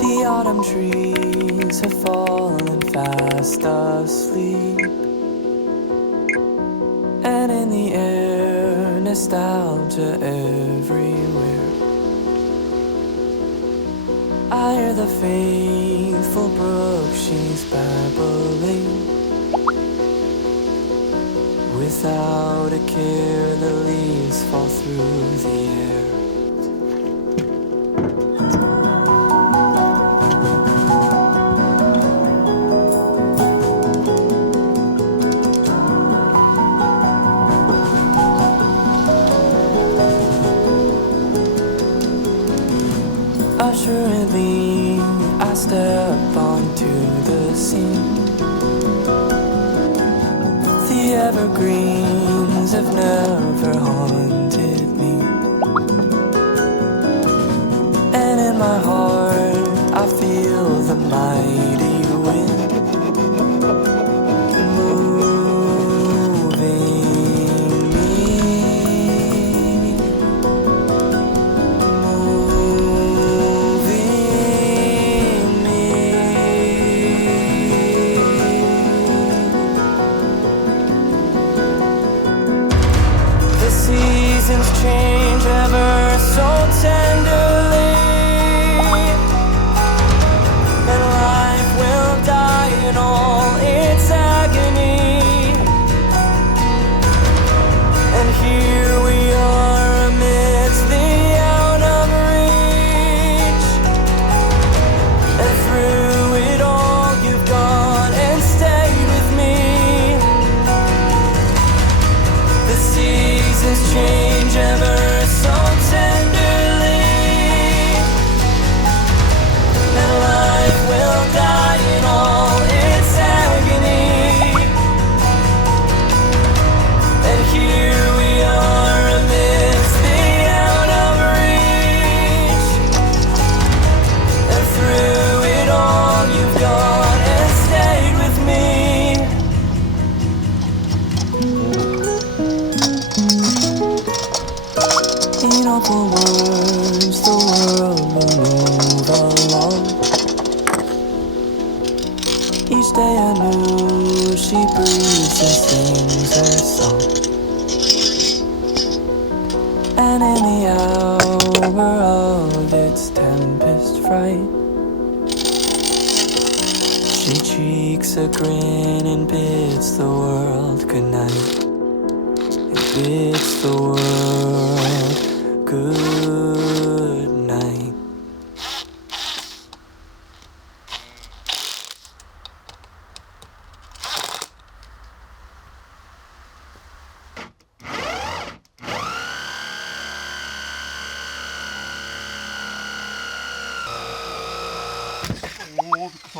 The autumn trees have fallen fast asleep, and in the air, nostalgia everywhere. I hear the faithful brook, she's babbling. Without a care, the leaves fall through the air. Assuredly, I step onto the scene. The evergreens have never haunted me, and in my heart I feel the mighty wind moving me. Seasons change ever so tenderly, and life will die in all its agony. And here we are amidst the out of reach, and through it all you've gone and stayed with me. The seasons change ever so tenderly, and life will die in all its agony. And here we are amidst the out of reach, and through it all you've gone and stayed with me. In other words, the world will move along. Each day anew, she breathes and sings her song. And in the hour of its tempest fright, she cheeks a grin and bids the world good night. Bids the world good night. 오, 좋다.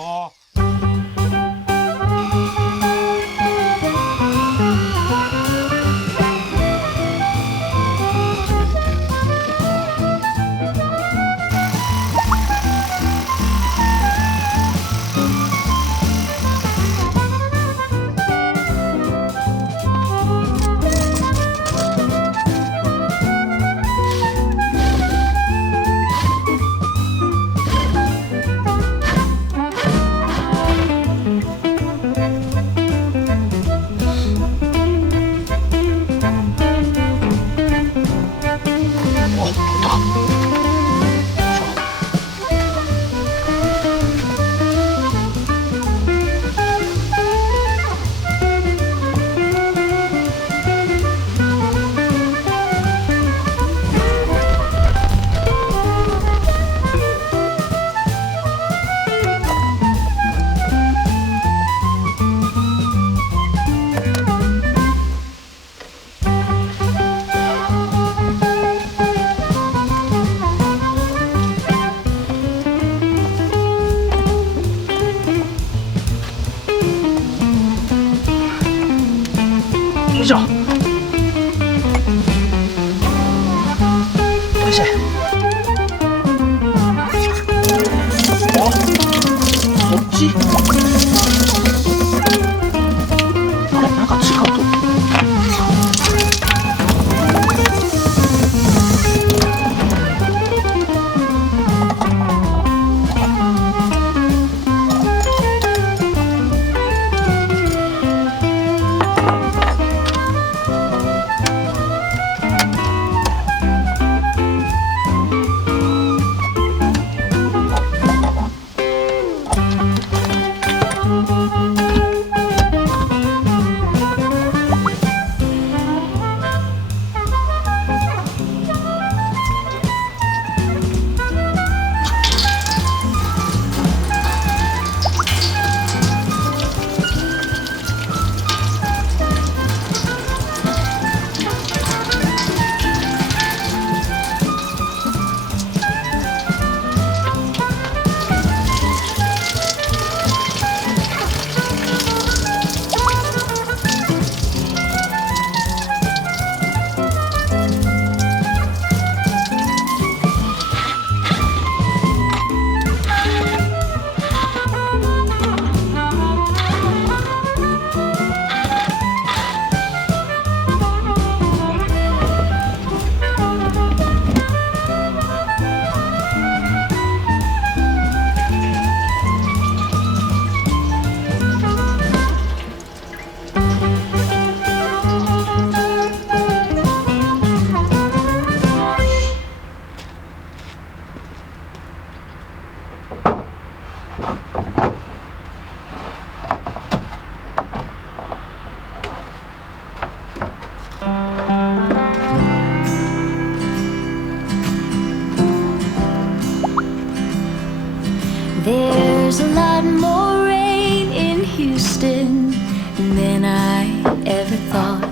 There's a lot more rain in Houston than I ever thought,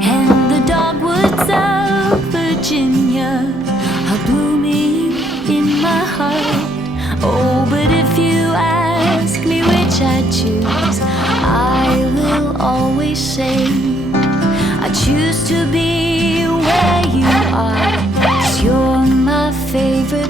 and the dogwoods of Virginia are blooming in my heart. Oh, but if you ask me which I'd choose, I will always say I choose to be where you are, 'cause you're my favorite